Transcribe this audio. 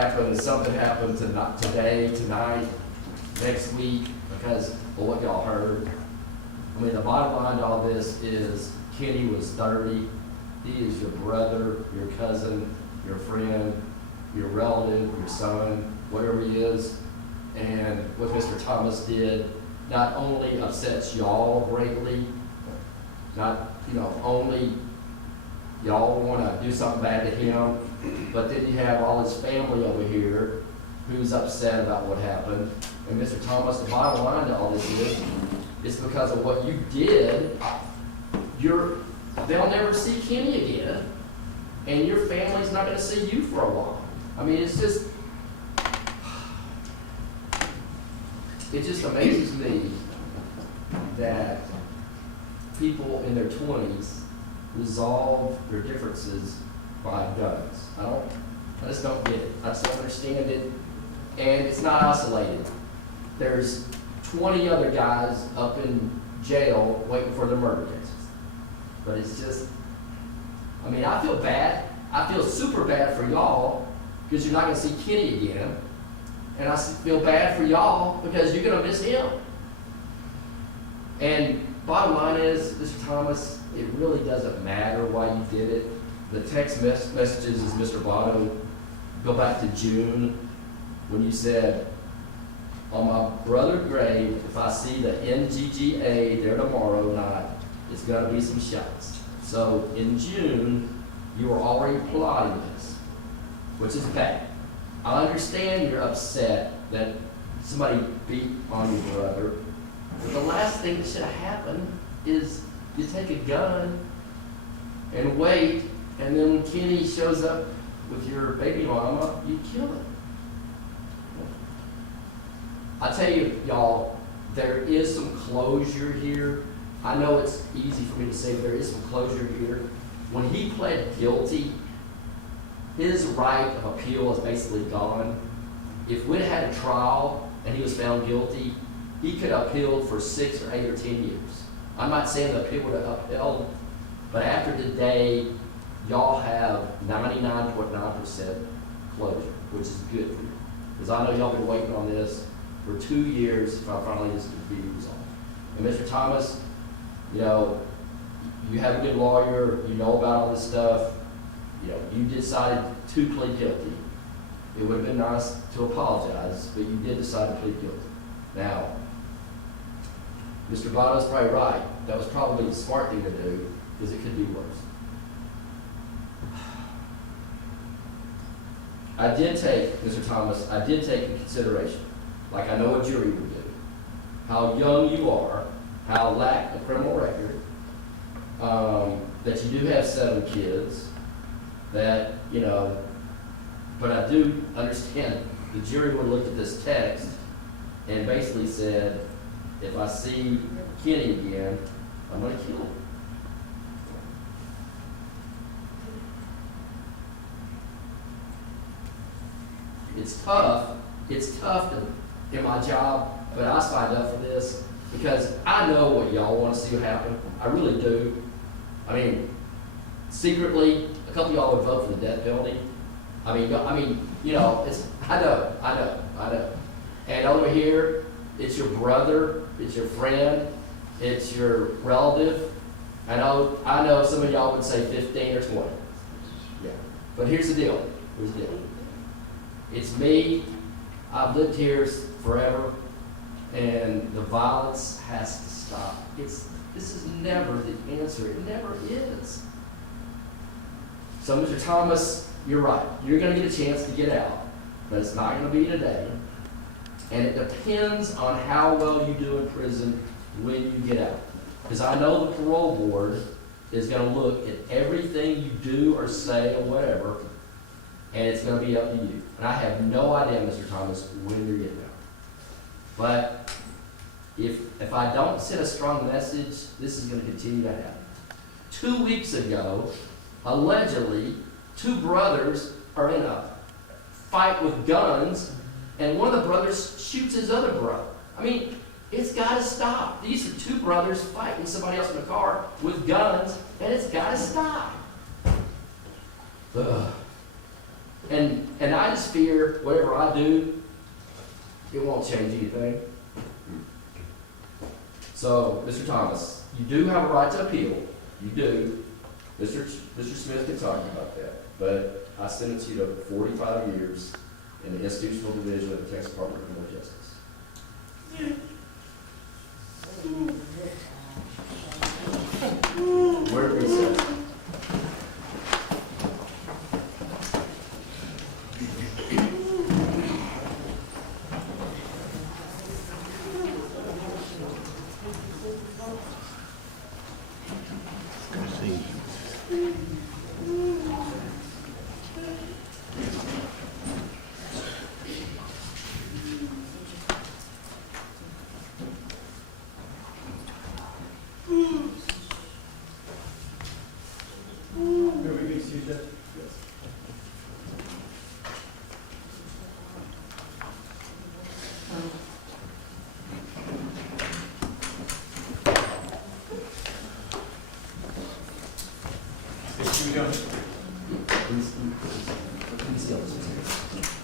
happen is something happened today, tonight, next week, because of what y'all heard. I mean, the bottom line to all this is Kenny was 30. He is your brother, your cousin, your friend, your relative, your son, whatever he is. And what Mr. Thomas did not only upsets y'all greatly, not, only y'all want to do something bad to him, but then you have all his family over here who's upset about what happened. And Mr. Thomas, the bottom line to all this is, it's because of what you did, they'll never see Kenny again, and your family's not going to see you for a while. I mean, it just amazes me that people in their 20s resolve their differences by guns. I just don't get it. I just don't understand it. And it's not isolated. There's 20 other guys up in jail waiting for their murder cases. But it's just, I feel bad. I feel super bad for y'all because you're not going to see Kenny again. And I feel bad for y'all because you're going to miss him. And bottom line is, Mr. Thomas, it really doesn't matter why you did it. The text messages, as Mr. Botto, go back to June when you said, on my brother's grave, if I see the NGGA there tomorrow night, it's going to be some shots. So in June, you were already plotting this, which is bad. I understand you're upset that somebody beat on your brother, but the last thing that should have happened is you take a gun and wait, and then when Kenny shows up with your baby mama, you kill him. I tell you, y'all, there is some closure here. I know it's easy for me to say, but there is some closure here. When he pled guilty, his right of appeal is basically gone. If we'd had a trial and he was found guilty, he could have appealed for 6 or 8 or 10 years. I'm not saying the appeal would have upheld, but after today, y'all have 99.9% closure, which is good for you. Because I know y'all been waiting on this for 2 years for finally this to be resolved. And Mr. Thomas, you have a good lawyer, you know about all this stuff. You decided to plead guilty. It would have been nice to apologize, but you did decide to plead guilty. Now, Mr. Botto's probably right. That was probably the smart thing to do, because it could be worse. Mr. Thomas, I did take in consideration, like I know a jury would do, how young you are, how lack a criminal record, that you do have 7 kids, that, but I do understand the jury would have looked at this text and basically said, if I see Kenny again, I'm going to kill him. It's tough in my job, but I signed up for this because I know what y'all want to see happen. I really do. Secretly, a couple of y'all would vote for the death penalty. I know. And over here, it's your brother, it's your friend, it's your relative. I know some of y'all would say 15 or 20. Yeah. But here's the deal. It's me. I've lived here forever, and the violence has to stop. This is never the answer. It never is. So, Mr. Thomas, you're right. You're going to get a chance to get out, but it's not going to be today. And it depends on how well you do in prison when you get out. Because I know the parole board is going to look at everything you do or say or whatever, and it's going to be up to you. And I have no idea, Mr. Thomas, when you're getting out. But if I don't send a strong message, this is going to continue to happen. 2 weeks ago, allegedly, 2 brothers are in a fight with guns, and one of the brothers shoots his other brother. It's got to stop. These are 2 brothers fighting somebody else in the car with guns, and it's got to stop. Ugh. And I just fear whatever I do, it won't change anything. So, Mr. Thomas, you do have a right to appeal. You do. Mr. Smith can talk about that. But I sentence you to 45 years in the institutional division of the Texas Department of Criminal Justice. Where did we say? Please see all this.